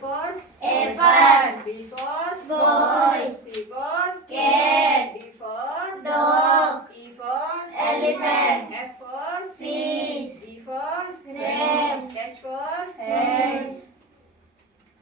for apple. B for Boy. C for Cat. D for Dog. E for Elephant. F for Fish. G for Grapes. H for Hens.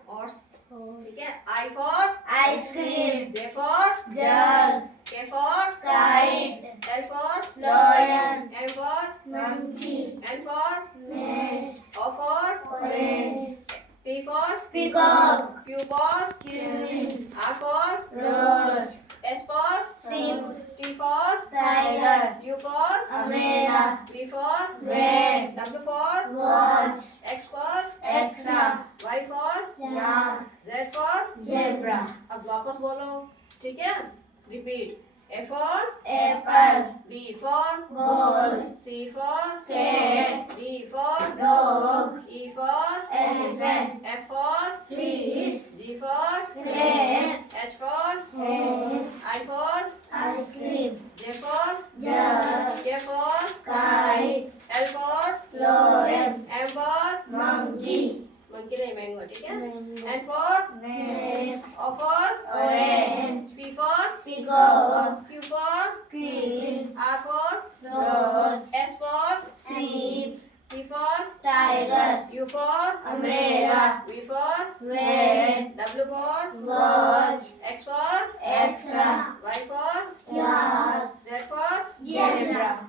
horse. ठीक है. I for Ice cream. J for Jug. K for Kite. L for Lion. M for Monkey. N for Nest. O for Orange. P for Peacock. Q for Queen. R for Rose. S for Sheep. T for Tiger. U for Umbrella. V for Van. W for Watch. X for Extra. Y for Yak. Z for Zebra. अब वापस बोलो. ठीक है. Repeat. A for Apple. B for Ball. C for Cat. D for Dog. E for Elephant. F for Fish. G for Grapes. H for Hens. I for Ice cream. J for Jug. K for Kite. L for Lion. M for Monkey. monkey नहीं mango. ठीक है. Mango. N for Nest. O for Orange. P for Peacock. Q for Queen. R for Rose. S for Sheep. T for Tiger. U for Umbrella. V for Van. W for Watch. X for Extra. Y for Yak. Z for Zebra.